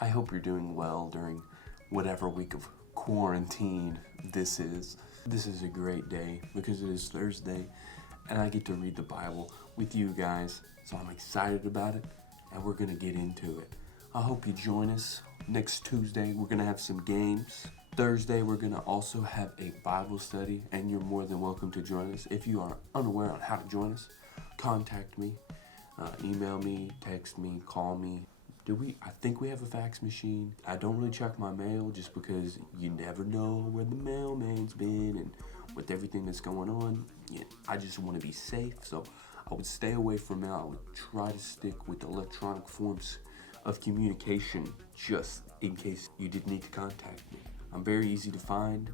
I hope you're doing well during whatever week of quarantine this is. This is a great day because it is Thursday and I get to read the Bible with you guys. So I'm excited about it and we're going to get into it. I hope you join us. Next Tuesday, we're going to have some games. Thursday, we're going to also have a Bible study, and you're more than welcome to join us. If you are unaware on how to join us, contact me, email me, text me, call me. I think we have a fax machine. I don't really check my mail just because you never know where the mailman's been, and with everything that's going on, I just want to be safe. So I would stay away from mail. I would try to stick with electronic forms of communication just in case you did need to contact me. I'm very easy to find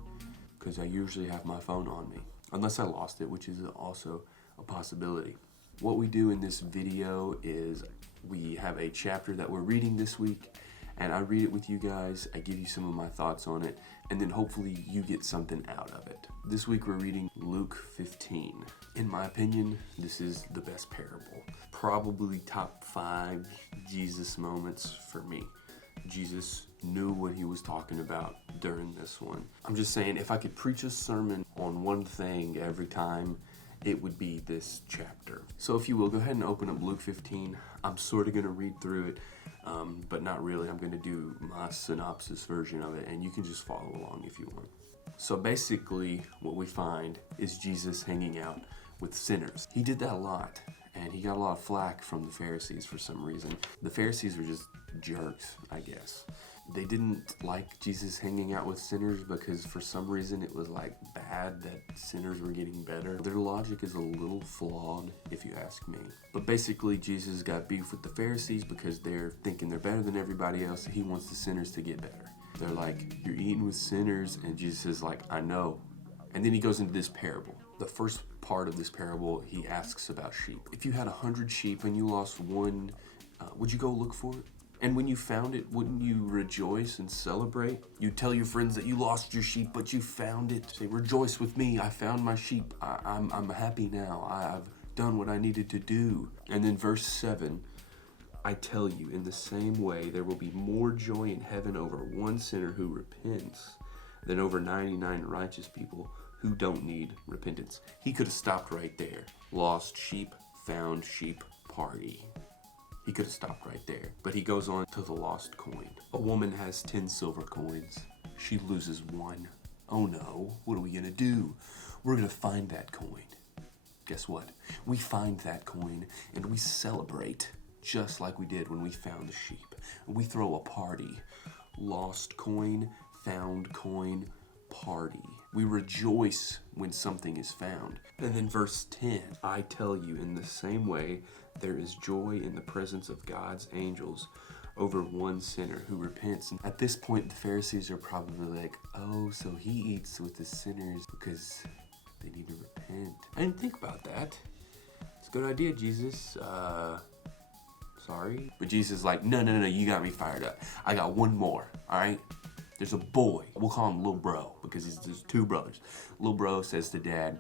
because I usually have my phone on me, unless I lost it, which is also a possibility. What we do in this video is we have a chapter that we're reading this week, and I read it with you guys. I give you some of my thoughts on it, and then hopefully you get something out of it. This week we're reading Luke 15. In my opinion, this is the best parable. Probably top 5 Jesus moments for me. Jesus knew what he was talking about during this one. I'm just saying, if I could preach a sermon on one thing every time, it would be this chapter. So if you will, go ahead and open up Luke 15. I'm sort of going to read through it, but not really. I'm going to do my synopsis version of it, and you can just follow along if you want. So basically, what we find is Jesus hanging out with sinners. He did that a lot, and he got a lot of flack from the Pharisees for some reason. The Pharisees were just jerks, I guess. They didn't like Jesus hanging out with sinners because for some reason it was like bad that sinners were getting better. Their logic is a little flawed, if you ask me. But basically, Jesus got beef with the Pharisees because they're thinking they're better than everybody else. He wants the sinners to get better. They're like, you're eating with sinners, and Jesus is like, I know. And then he goes into this parable. The first part of this parable, he asks about sheep. If you had 100 sheep and you lost one, would you go look for it? And when you found it, wouldn't you rejoice and celebrate? You tell your friends that you lost your sheep, but you found it. Say, rejoice with me. I found my sheep. I'm happy now. I've done what I needed to do. And then verse 7, I tell you, in the same way, there will be more joy in heaven over one sinner who repents than over 99 righteous people who don't need repentance. He could have stopped right there. Lost sheep, found sheep, party. He could have stopped right there, but he goes on to the lost coin. A woman has 10 silver coins. She loses one. Oh no, what are we gonna do? We're gonna find that coin. Guess what? We find that coin and we celebrate just like we did when we found the sheep. We throw a party. Lost coin, found coin, party. We rejoice when something is found. And then verse 10, I tell you, in the same way, there is joy in the presence of God's angels over one sinner who repents. And at this point, the Pharisees are probably like, oh, so he eats with the sinners because they need to repent. I didn't think about that. It's a good idea, Jesus. Sorry. But Jesus is like, no, you got me fired up. I got one more, all right? There's a boy. We'll call him Little Bro because there's 2 brothers. Little Bro says to Dad,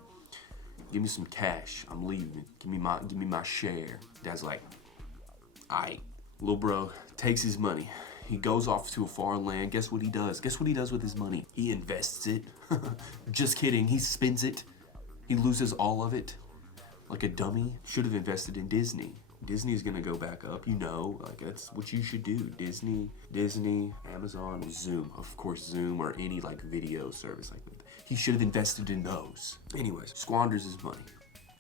give me some cash. I'm leaving. Give me my share. Dad's like, aight. Little Bro takes his money. He goes off to a foreign land. Guess what he does? Guess what he does with his money? He invests it. Just kidding. He spends it. He loses all of it. Like a dummy. Should have invested in Disney. Disney's gonna go back up, like that's what you should do. Disney, Amazon, Zoom, of course Zoom or any like video service like that. He should have invested in those. Anyways, squanders his money.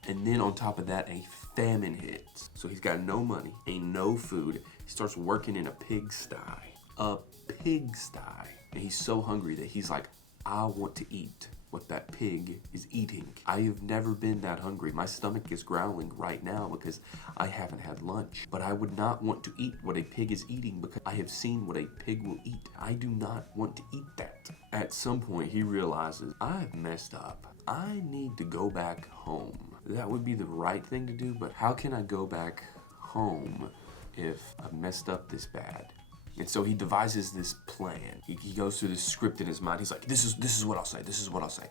And then on top of that, a famine hits. So he's got no money, ain't no food. He starts working in a pigsty. A pigsty. And he's so hungry that he's like, I want to eat what that pig is eating. I have never been that hungry. My stomach is growling right now because I haven't had lunch. But I would not want to eat what a pig is eating because I have seen what a pig will eat. I do not want to eat that. At some point, he realizes, I've messed up. I need to go back home. That would be the right thing to do, but how can I go back home if I've messed up this bad? And so he devises this plan. He goes through this script in his mind. He's like, this is what I'll say. This is what I'll say.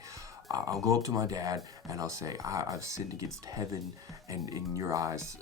I'll go up to my dad and I'll say, I've sinned against heaven And in your eyes,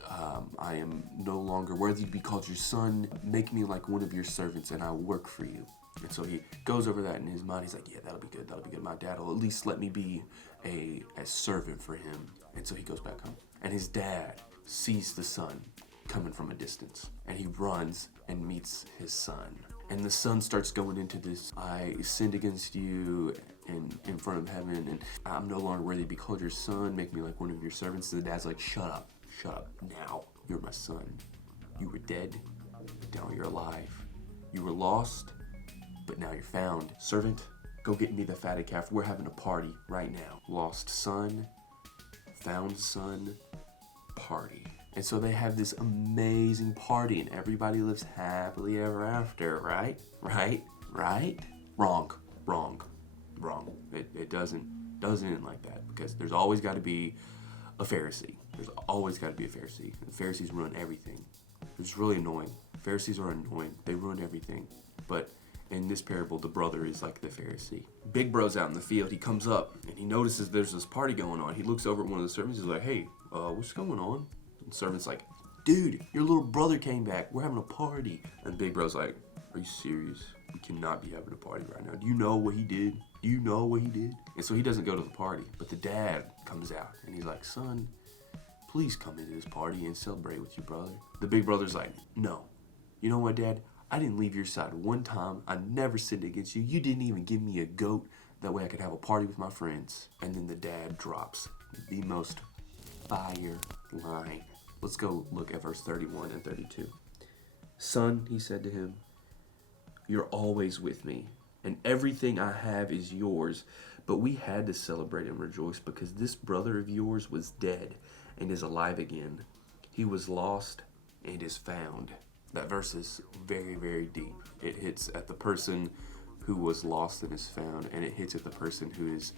I am no longer worthy to be called your son. Make me like one of your servants, and I'll work for you. And so he goes over that in his mind. He's like, yeah, that'll be good. That'll be good. My dad will at least let me be a servant for him. And so he goes back home. And his dad sees the son coming from a distance. And he runs and meets his son. And the son starts going into this, I sinned against you and in front of heaven, and I'm no longer worthy to be called your son. Make me like one of your servants. And the dad's like, shut up now. You're my son. You were dead, but now you're alive. You were lost, but now you're found. Servant, go get me the fatted calf. We're having a party right now. Lost son, found son, party. And so they have this amazing party, and everybody lives happily ever after, right? Wrong. It doesn't end like that, because there's always got to be a Pharisee. There's always got to be a Pharisee. The Pharisees ruin everything. It's really annoying. Pharisees are annoying. They ruin everything. But in this parable, the brother is like the Pharisee. Big bro's out in the field. He comes up and he notices there's this party going on. He looks over at one of the servants. He's like, hey, what's going on? And the servant's like, dude, your little brother came back. We're having a party. And big bro's like, are you serious? We cannot be having a party right now. Do you know what he did? And so he doesn't go to the party. But the dad comes out and he's like, son, please come into this party and celebrate with your brother. The big brother's like, no. You know what, Dad? I didn't leave your side one time. I never sinned against you. You didn't even give me a goat. That way I could have a party with my friends. And then the dad drops the most fire line. Let's go look at verse 31 and 32. Son, he said to him, you're always with me, and everything I have is yours. But we had to celebrate and rejoice because this brother of yours was dead and is alive again. He was lost and is found. That verse is very, very deep. It hits at the person who was lost and is found, and it hits at the person who is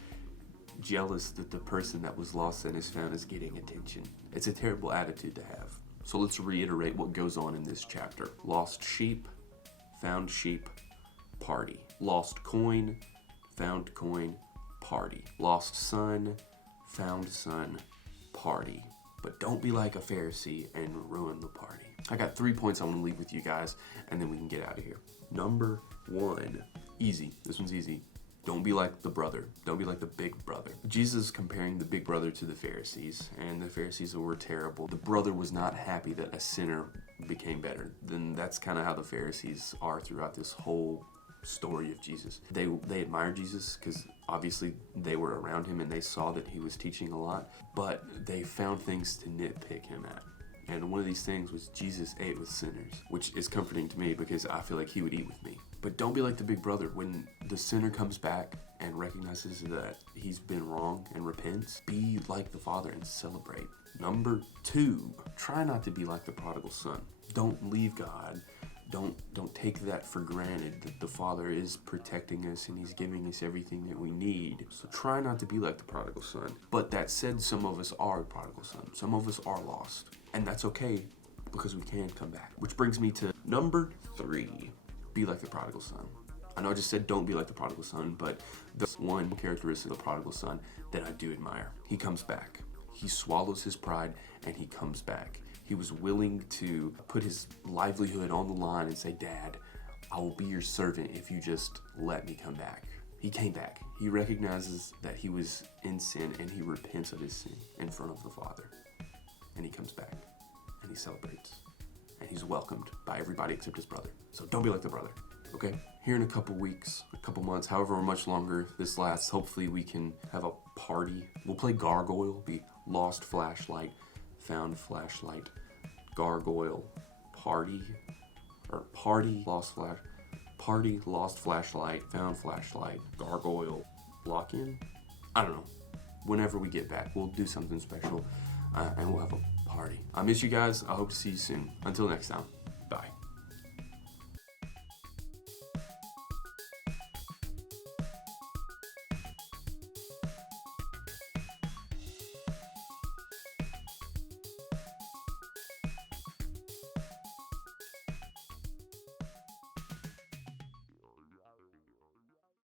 jealous that the person that was lost and is found is getting attention. It's a terrible attitude to have. So let's reiterate what goes on in this chapter. Lost sheep, found sheep, party. Lost coin, found coin, party. Lost son, found son, party. But don't be like a Pharisee and ruin the party. I got 3 points I want to leave with you guys, and then we can get out of here. Number 1, easy. This one's easy. Don't be like the brother. Don't be like the big brother. Jesus is comparing the big brother to the Pharisees, and the Pharisees were terrible. The brother was not happy that a sinner became better. Then that's kind of how the Pharisees are throughout this whole story of Jesus. They admired Jesus because obviously they were around him and they saw that he was teaching a lot, but they found things to nitpick him at. And one of these things was Jesus ate with sinners, which is comforting to me because I feel like he would eat with me. But don't be like the big brother. When the sinner comes back and recognizes that he's been wrong and repents, be like the father and celebrate. Number 2, try not to be like the prodigal son. Don't leave God. Don't take that for granted that the Father is protecting us and he's giving us everything that we need. So try not to be like the prodigal son. But that said, some of us are the prodigal son. Some of us are lost. And that's okay because we can come back. Which brings me to number 3, be like the prodigal son. I know I just said don't be like the prodigal son, but there's one characteristic of the prodigal son that I do admire. He comes back. He swallows his pride and he comes back. He was willing to put his livelihood on the line and say, Dad, I will be your servant if you just let me come back. He came back. He recognizes that he was in sin and he repents of his sin in front of the Father. And he comes back and he celebrates. And he's welcomed by everybody except his brother. So don't be like the brother, okay? Here in a couple weeks, a couple months, however much longer this lasts, hopefully we can have a party. We'll play Gargoyle, be lost flashlight, found flashlight, gargoyle, party, lost flashlight, found flashlight, gargoyle, lock in. I don't know. Whenever we get back, we'll do something special and we'll have a party. I miss you guys. I hope to see you soon. Until next time, bye.